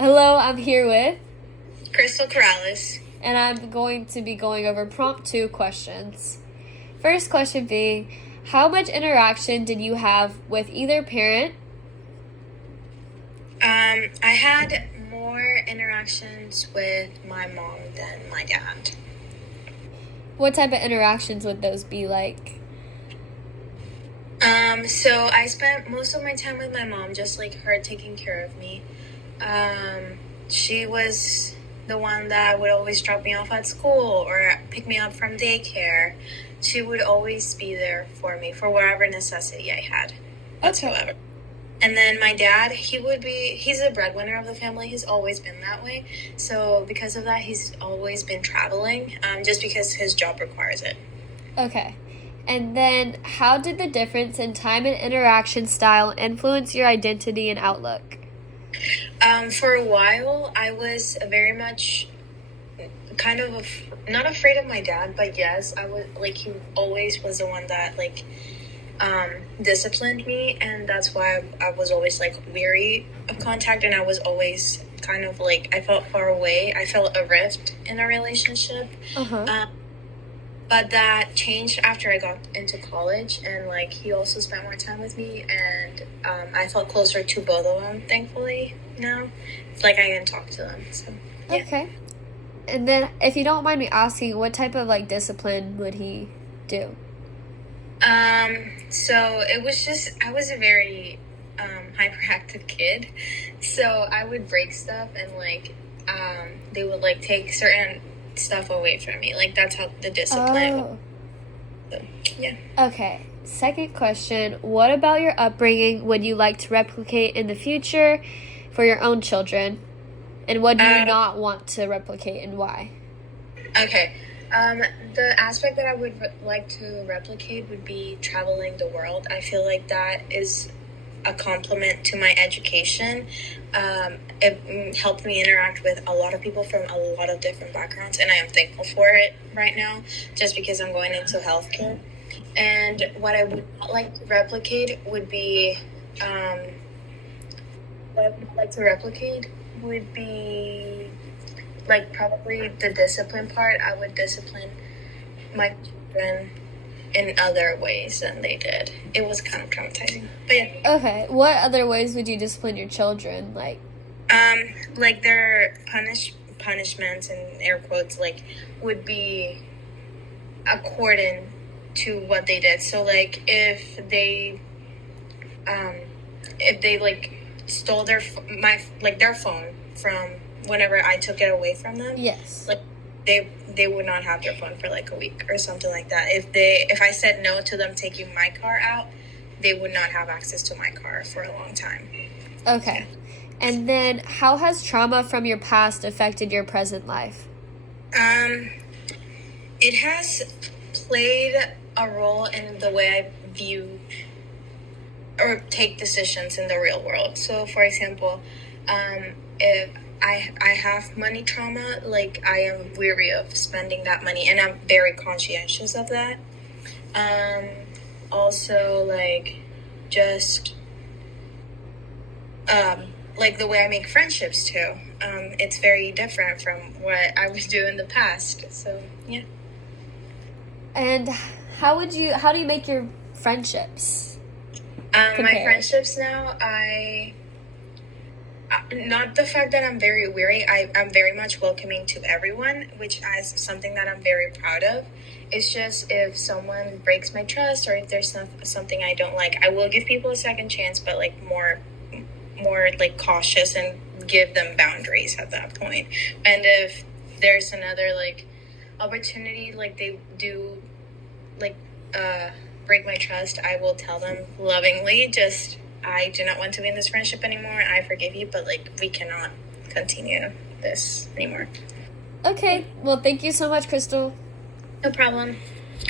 Hello, I'm here with, Cristal C. and I'm going to be going over prompt 2 questions. First question being, how much interaction did you have with either parent? I had more interactions with my mom than my dad. What type of interactions would those be like? So I spent most of my time with my mom, just like her taking care of me. She was the one that would always drop me off at school or pick me up from daycare. She would always be there for me for whatever necessity I had whatsoever. And then my dad, he's the breadwinner of the family. He's always been that way. So because of that, he's always been traveling, just because his job requires it. Okay. And then, how did the difference in time and interaction style influence your identity and outlook? For a while, I was very much kind of not afraid of my dad, but yes, I was like, he always was the one that disciplined me, and that's why I was always like weary of contact, and I was always kind of like, I felt far away. I felt a rift in our relationship. But that changed after I got into college, and like he also spent more time with me, and I felt closer to both of them, thankfully. Now it's like I can talk to them. So yeah. Okay. And then, if you don't mind me asking, what type of discipline would he do? So it was just, I was a very hyperactive kid, so I would break stuff, and they would take certain stuff away from me. Like, that's how the discipline. So, yeah. Okay. Second question, what about your upbringing would you like to replicate in the future for your own children? And what do you not want to replicate, and why? Okay. The aspect that I would like to replicate would be traveling the world. I feel like that is a compliment to my education. It helped me interact with a lot of people from a lot of different backgrounds, and I am thankful for it right now, just because I'm going into healthcare. And what I would not like to replicate would be, probably the discipline part. I would discipline my children in other ways than they did. It was kind of traumatizing, but yeah. Okay, what other ways would you discipline your children? Their punishments, and air quotes, would be according to what they did. So if they stole their phone from whenever I took it away from them. Yes. They would not have their phone for a week or something like that. If I said no to them taking my car out, they would not have access to my car for a long time. Okay. And then, how has trauma from your past affected your present life? It has played a role in the way I view or take decisions in the real world. So, for example, if I have money trauma, I am weary of spending that money, and I'm very conscientious of that. Also, just the way I make friendships too. It's very different from what I was doing in the past. So yeah. And how do you make your friendships? My friendships now, not the fact that I'm very weary. I'm very much welcoming to everyone, which is something that I'm very proud of. It's just if someone breaks my trust, or if there's something I don't like, I will give people a second chance, but more cautious, and give them boundaries at that point. And if there's another opportunity, they do break my trust, I will tell them lovingly, just, I do not want to be in this friendship anymore. I forgive you, but we cannot continue this anymore. Okay. Well, thank you so much, Cristal. No problem.